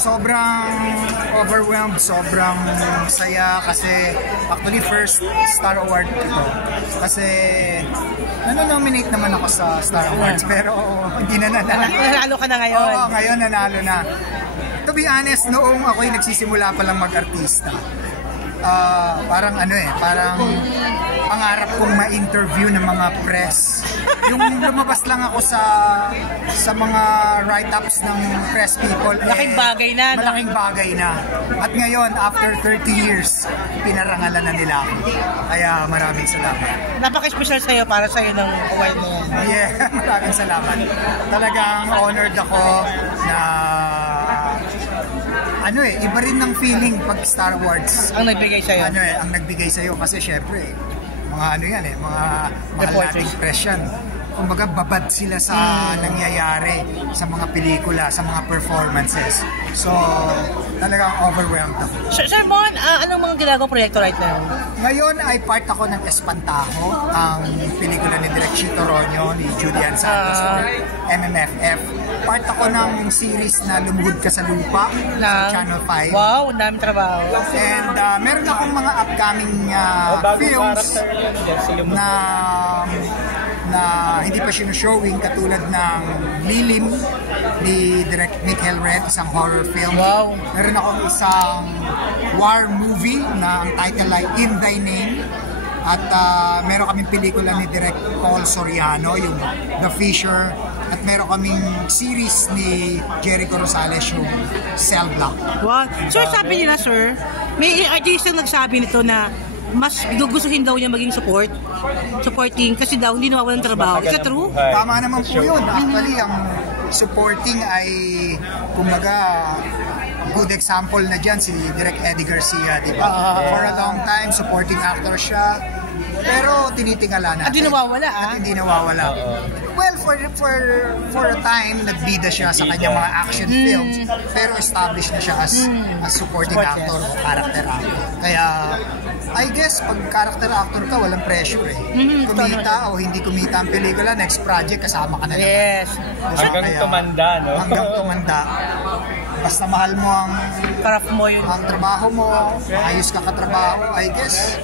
Sobrang overwhelmed, sobrang saya kasi actually first Star Award ito. Kasi nanonominate naman ako sa Star Awards pero hindi na nanalo. Nanalo ka na ngayon? Oo, ngayon nanalo na. To be honest, noong ako'y nagsisimula pa lang mag-artista, parang parang pangarap kong ma-interview ng mga press. Yung lumabas lang ako sa mga write-ups ng press people. Malaking bagay na. Malaking bagay na. At ngayon, after 30 years, pinarangalan na nila ako. Kaya maraming salamat. Napaka-special sa'yo para sa'yo ng award mo. Yeah, maraming salamat. Talagang honored ako na iba rin ng feeling pag Star Awards. Ang nagbigay sa'yo? Ang nagbigay sa'yo kasi syempre, mga mga mahal nating press yan. Kumbaga, babad sila sa nangyayari sa mga pelikula, sa mga performances. So, talagang overwhelmed ako. Sir Bon, anong mga ginagawang proyekto right now? Ngayon ay part ako ng Espantajo, ang pelikula ni Direk Chito Ronyo, ni Julian Santos, MMFF. Part ako ng series na Lumuhod Ka sa Lupa sa Channel 5. Wow, dami trabaho. And meron akong mga upcoming films na hindi pa showing, katulad ng Lilim ni Direk Michael Red, isang horror film. Wow. Meron akong isang war movie na ang title ay In Thy Name. At meron kaming pelikula ni Direk Paul Soriano, yung The Fisher. At meron kaming series ni Jericho Rosales, yung Cell Block. Wow. Sir, sabi nila, sir, may artist ang nagsabi nito na mas gugustuhin daw niya maging supporting kasi daw hindi nawawalan ng trabaho. Is that true? Tama naman po yun. Actually, ang supporting ay kumbaga good example na dyan si Direk Eddie Garcia, di ba? For a long time, supporting actor siya. Pero tinitingala natin. At hindi nawawala, At hindi nawawala. Well, for a time, nagbida siya sa kanyang mga action films. Pero established na siya as supporting actor o character actor. Kaya, I guess, pag character actor ka, walang pressure eh. Kumita o hindi kumita ang pelikula, next project, kasama ka na naman. Yes. Hanggang tumanda, no? Hanggang tumanda. Basta mahal mo ang craft mo yun. Ang trabaho mo, ayos ka katrabaho, I guess.